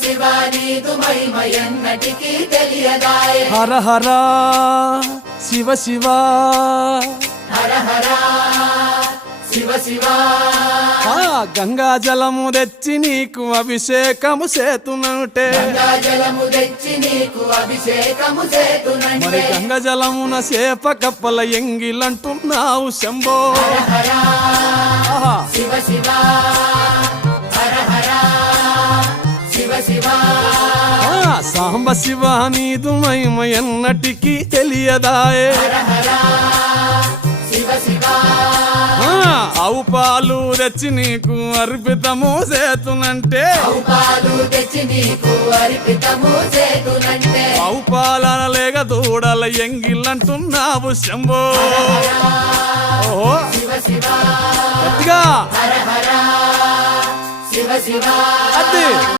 శివ నీదు మహిమ ఎన్నటికీ తెలియదాయే హర హర శివ శివ హర హర శివ శివ గంగా జలము తెచ్చి నీకు అభిషేకము చేతునంటే గంగా జలము తెచ్చి నీకు అభిషేకము మరి చేతునంటే గంగా జలమున చేప కప్పల ఎంగిలంటున్నావు శంభో హర ఆహా. శివ శివ హర హర శివ శివ సాంబ శివ నీదు మహిమ ఎన్నటికీ తెలియదాయే హర హర శివ శివ ఆవు పాలు తెచ్చి నీకు అర్పితము చేతునంటే పాలు తెచ్చి నీకు అర్పితము చేతునంటే ఆవు పాలన లేక దూడల ఎంగిలంటున్నావు శంభో ఓహో శివ శివ గట్టిగా హర హర శివ శివ అది